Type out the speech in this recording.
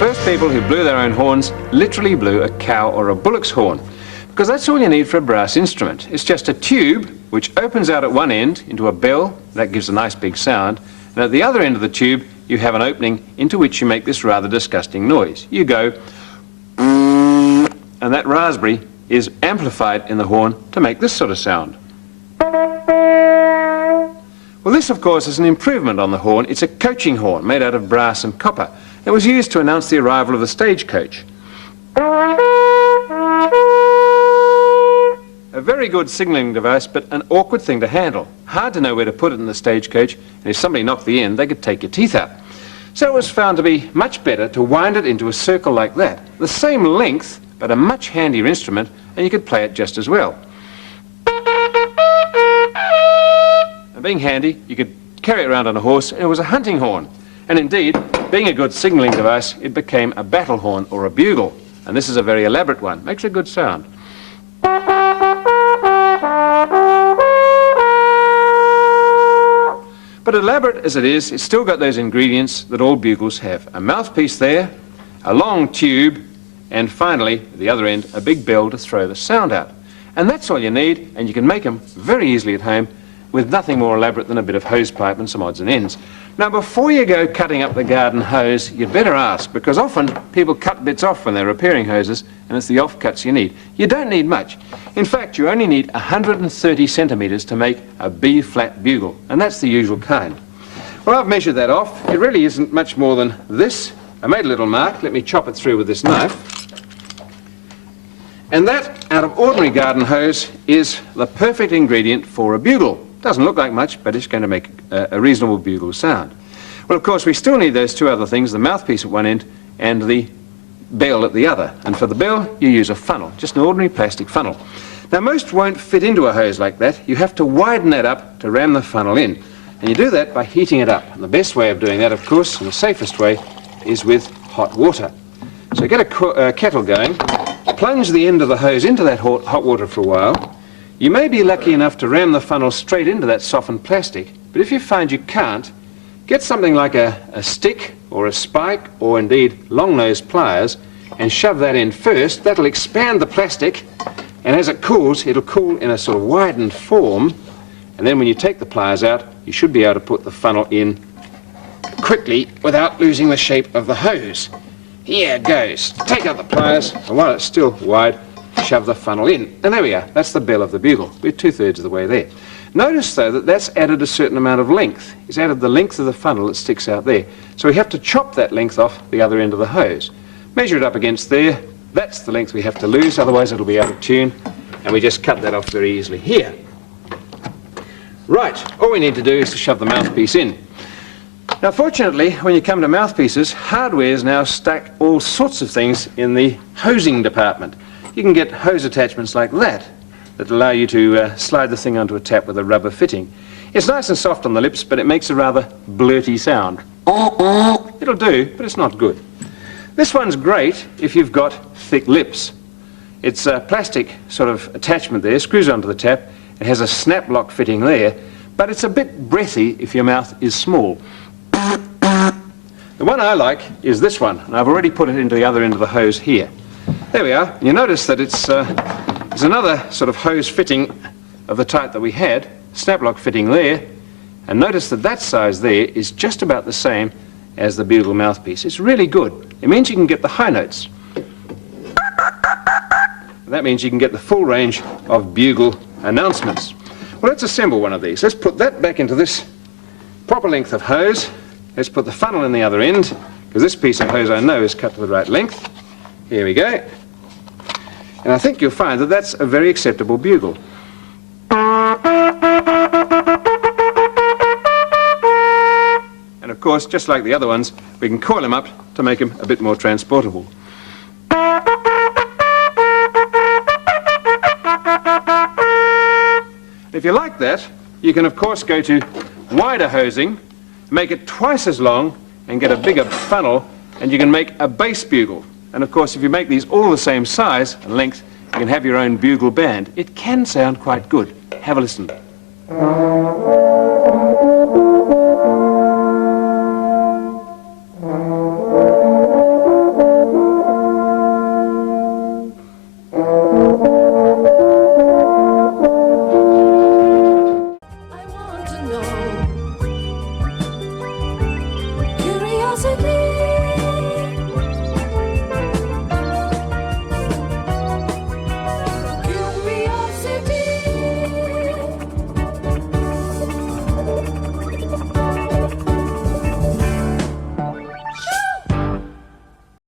first people who blew their own horns literally blew a cow or a bullock's horn, because that's all you need for a brass instrument. It's just a tube which opens out at one end into a bell. That gives a nice big sound, and at the other end of the tube you have an opening into which you make this rather disgusting noise. You go, and that raspberry is amplified in the horn to make this sort of sound. Well, this of course is an improvement on the horn. It's a coaching horn made out of brass and copper. It was used to announce the arrival of the stagecoach. A very good signalling device, but an awkward thing to handle. Hard to know where to put it in the stagecoach, and if somebody knocked the end, they could take your teeth out. So it was found to be much better to wind it into a circle like that. The same length, but a much handier instrument, and you could play it just as well. And being handy, you could carry it around on a horse, and it was a hunting horn. And indeed, being a good signalling device, it became a battle horn or a bugle. And this is a very elaborate one. Makes a good sound. But elaborate as it is, it's still got those ingredients that all bugles have. A mouthpiece there, a long tube, and finally, at the other end, a big bell to throw the sound out. And that's all you need, and you can make them very easily at home with nothing more elaborate than a bit of hose pipe and some odds and ends. Now, before you go cutting up the garden hose, you'd better ask, because often people cut bits off when they're repairing hoses, and it's the offcuts you need. You don't need much. In fact, you only need 130 centimetres to make a B-flat bugle, and that's the usual kind. Well, I've measured that off. It really isn't much more than this. I made a little mark. Let me chop it through with this knife. And that, out of ordinary garden hose, is the perfect ingredient for a bugle. Doesn't look like much, but it's going to make a reasonable bugle sound. Well, of course, we still need those two other things, the mouthpiece at one end and the bell at the other. And for the bell, you use a funnel, just an ordinary plastic funnel. Now, most won't fit into a hose like that. You have to widen that up to ram the funnel in. And you do that by heating it up. And the best way of doing that, of course, and the safest way, is with hot water. So get a kettle going, plunge the end of the hose into that hot water for a while. You may be lucky enough to ram the funnel straight into that softened plastic, but if you find you can't, get something like a stick or a spike or indeed long-nosed pliers and shove that in first. That'll expand the plastic, and as it cools, it'll cool in a sort of widened form, and then when you take the pliers out, you should be able to put the funnel in quickly without losing the shape of the hose. Here it goes. Take out the pliers, and while it's still wide, shove the funnel in. And there we are. That's the bell of the bugle. We're 2/3 of the way there. Notice, though, that that's added a certain amount of length. It's added the length of the funnel that sticks out there. So we have to chop that length off the other end of the hose. Measure it up against there. That's the length we have to lose, otherwise it'll be out of tune. And we just cut that off very easily here. Right. All we need to do is to shove the mouthpiece in. Now, fortunately, when you come to mouthpieces, hardware's now stacked all sorts of things in the hosing department. You can get hose attachments like that allow you to slide the thing onto a tap with a rubber fitting. It's nice and soft on the lips, but it makes a rather blurty sound. It'll do, but it's not good. This one's great if you've got thick lips. It's a plastic sort of attachment there, screws onto the tap. It has a snap lock fitting there, but it's a bit breathy if your mouth is small. The one I like is this one, and I've already put it into the other end of the hose here. There we are. You notice that it's another sort of hose fitting of the type that we had, snap lock fitting there, and notice that that size there is just about the same as the bugle mouthpiece. It's really good. It means you can get the high notes. That means you can get the full range of bugle announcements. Well, let's assemble one of these. Let's put that back into this proper length of hose. Let's put the funnel in the other end, because this piece of hose I know is cut to the right length. Here we go. And I think you'll find that that's a very acceptable bugle. And of course, just like the other ones, we can coil them up to make them a bit more transportable. If you like that, you can of course go to wider hosing, make it twice as long and get a bigger funnel, and you can make a bass bugle. And of course, if you make these all the same size and length, you can have your own bugle band. It can sound quite good. Have a listen.